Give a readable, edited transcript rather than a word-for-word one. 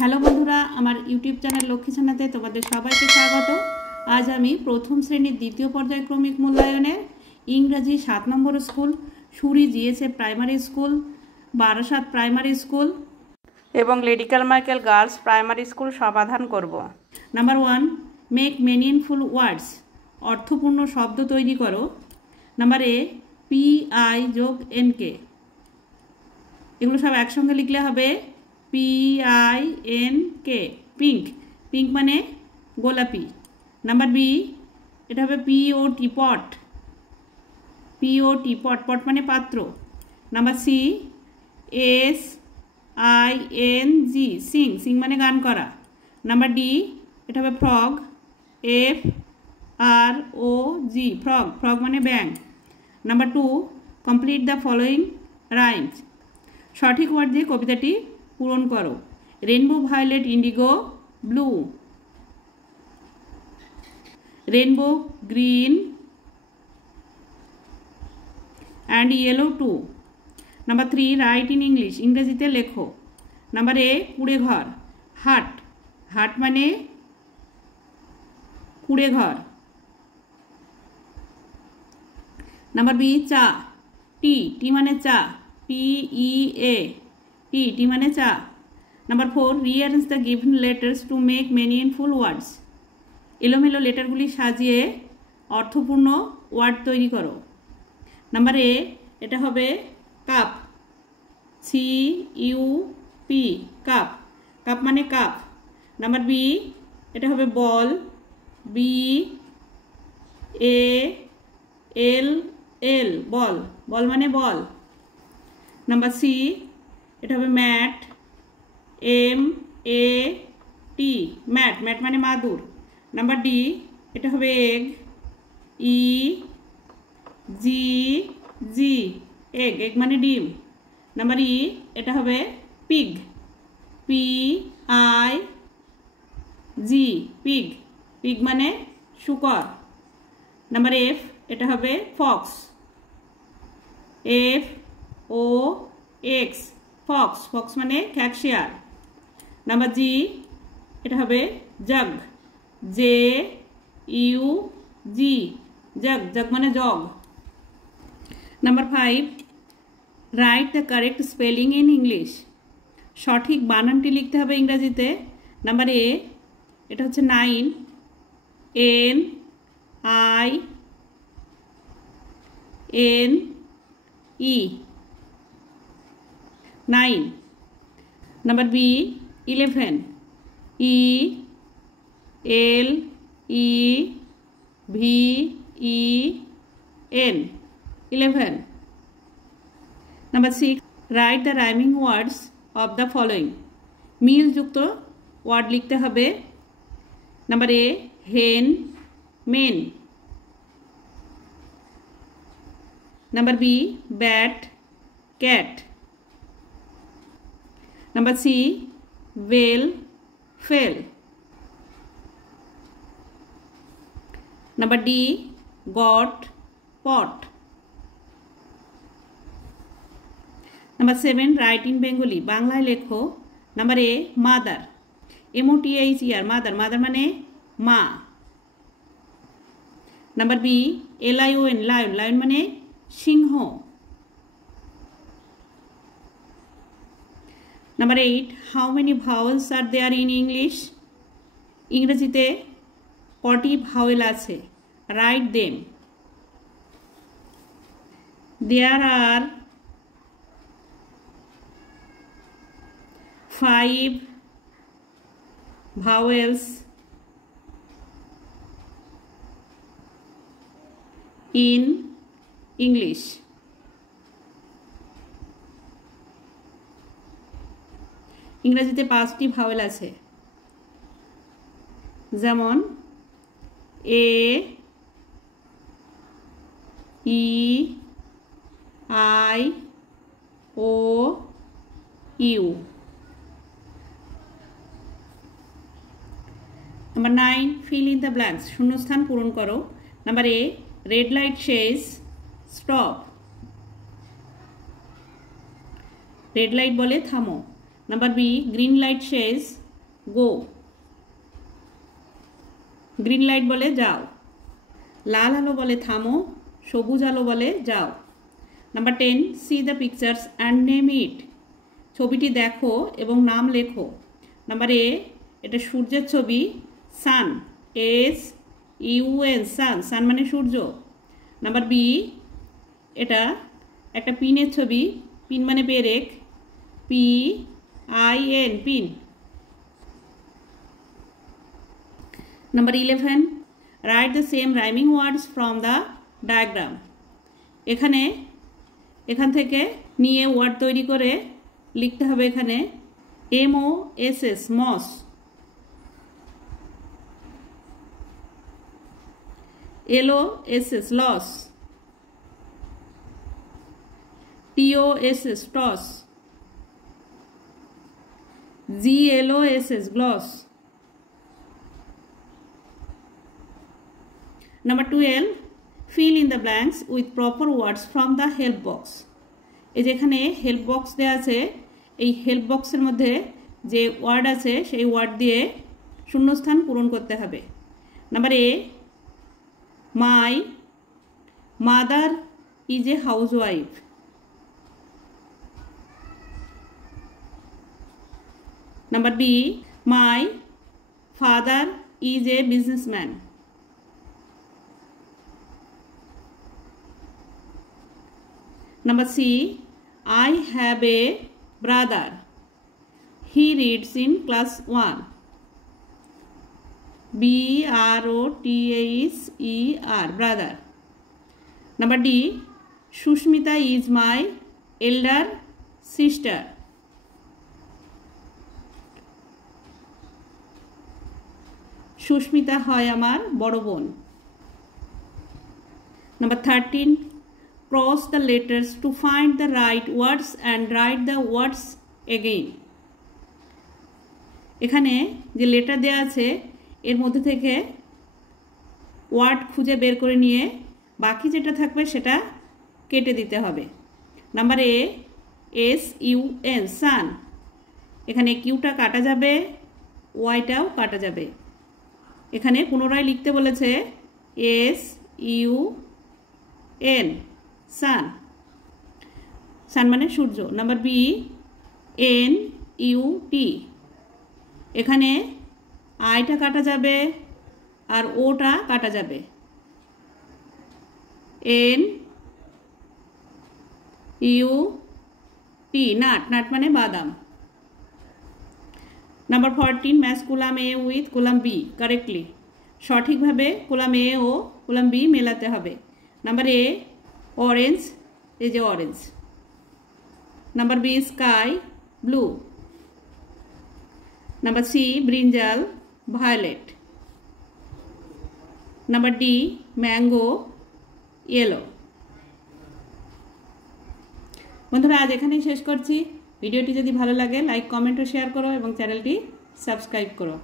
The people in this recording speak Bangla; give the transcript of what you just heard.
হ্যালো বন্ধুরা, আমার ইউটিউব চ্যানেল লক্ষ্মী ছানাতে তোমাদের সবাইকে স্বাগত। আজ আমি প্রথম শ্রেণীর দ্বিতীয় পর্যায়ক্রমিক মূল্যায়নের ইংরাজি 7 number school Suri GSA primary school, Barasat primary school এবং lady Carmichael girls primary school সমাধান করব। নাম্বার 1, মেক মিনিংফুল ওয়ার্ডস, অর্থপূর্ণ শব্দ তৈরি করো। নাম্বার এ, PI + NK, এগুলো সব একসঙ্গে লিখলে হবে PINK, পিঙ্ক। পিঙ্ক মানে গোলাপি। নাম্বার বি, এটা হবে POT, পট। POT, পট। পট মানে পাত্র। Number C, SING, sing. Sing মানে গান করা। নাম্বার ডি, এটা হবে ফ্রগ, FROG, ফ্রগ। ফ্রগ মানে ব্যাঙ। Number 2, complete the following rhymes, সঠিক ওয়ার্ড দিয়ে কবিতাটি পূরণ করো। Rainbow, violet, indigo, blue. Rainbow, green and yellow too. Number 3, write in English, ইংরেজিতে লেখো। নাম্বার এ, কুড়ে ঘর, হাট। হাট মানে কুড়ে ঘর। নাম্বার বি, চা, টি। টি মানে চা, PEA, টি। টি মানে চা। Number 4, rearrange the given letters to make meaningful ওয়ার্ডস, এলোমেলো লেটারগুলি সাজিয়ে অর্থপূর্ণ ওয়ার্ড তৈরি করো। নাম্বার এ, এটা হবে কাপ, CUP, কাপ। কাপ মানে কাপ। নাম্বার বি, এটা হবে বল, BALL, বল। বল মানে বল। নাম্বার সি, এটা হবে ম্যাট, MAT, ম্যাট। ম্যাট মানে মাদুর। নাম্বার ডি, এটা হবে এগ, EGG, এগ। এগ মানে ডিম। নাম্বার ই, এটা হবে পিগ, PIG, পিগ। পিগ মানে শূকর। নাম্বার এফ, এটা হবে ফক্স, FOX, ফক্স। ফক্স মানে ক্যাকশিয়ার। নাম্বার জি, এটা হবে জগ, JUG, জগ। জগ মানে jug. Number 5, write the correct spelling in English, সঠিক বানানটি লিখতে হবে ইংরেজিতে। নাম্বার এ, এটা হচ্ছে 9, NINE, 9। Number B, 11, ELEVEN, 11। Number 6, right the rhyming words of the following, মিলযুক্ত ওয়ার্ড লিখতে হবে। Number A, hen, men. Number B, bat, cat. Number C, well, fell. Number D, got, pot. Number 7, write in Bengali, বাংলায় লেখো। Number A, mother, MOTHER, mother. Mother মানে মা। Number B, LION, lion. Lion মানে সিংহ। Number 8, how many vowels are there in English, ইংরেজিতে কটি ভাওয়েল আছে, write them. There are 5 vowels in English. ইংরেজিতে 5টি ভাওয়েল আছে, যেমন A, E, I, O, U। Number 9, fill in the blanks, শূন্যস্থান পূরণ করো। Number A, red light says stop, red light বলে থামো। Number B, green light says go. Green light বলে যাও। লাল আলো বলে থামো, সবুজ আলো বলে যাও। Number 10, C the pictures and name ইট। ছবিটি দেখো এবং নাম লেখো। নাম্বার এ, এটা সূর্যের ছবি, সান, SUN, সান, সান মানে সূর্য। নাম্বার বি, এটা একটা পিনের ছবি, পিন মানে পেরেক, PIN, pin. Number 11, write the same rhyming words from the diagram. এখান থেকে নিয়ে ওয়ার্ড তৈরি করে লিখতে হবে। এখানে MOSS, moss, LOSS, loss, TOSS, toss, GLOSS, gloss. Number 12, fill in the blanks with proper words from the help box. এই যেখানে হেল্প বক্স দেওয়া আছে, এই হেল্প বক্সের মধ্যে যে ওয়ার্ড আছে সেই ওয়ার্ড দিয়ে শূন্যস্থান পূরণ করতে হবে। Number A, my mother is a housewife. Number B, my father is a businessman. Number C, I have a brother. He reads in class 1. BROTHER, brother. Number D, Shushmita is my elder sister. Susmita হয় আমার বড় বোন। Number 13, cross the letters to find the right words and write the words again. এখানে যে লেটার দেওয়া আছে এর মধ্যে থেকে ওয়ার্ড খুঁজে বের করে নিয়ে বাকি যেটা থাকবে সেটা কেটে দিতে হবে। নাম্বার এ, SUN, সান, এখানে কিউটা কাটা যাবে, ওয়াইটাও কাটা যাবে। এখানে পুনরায় লিখতে বলেছে SUN, সান, সান মানে সূর্য। নাম্বার বি, NUT, এখানে আইটা কাটা যাবে আর ওটা কাটা যাবে। NUT, নাট, নাট মানে বাদাম। Number 14, match column A with column B correctly. সঠিকভাবে কলাম এ ও কলাম বি মেলাতে হবে। নাম্বার এ, অরেঞ্জ, এই যে orange. Number B, sky, blue. Number C, brinjal, violet. Number D, mango, yellow. বন্ধুরা, আজ এখানেই শেষ করছি। ভিডিওটি যদি ভালো লাগে লাইক, কমেন্ট ও শেয়ার করো এবং চ্যানেলটি সাবস্ক্রাইব করো।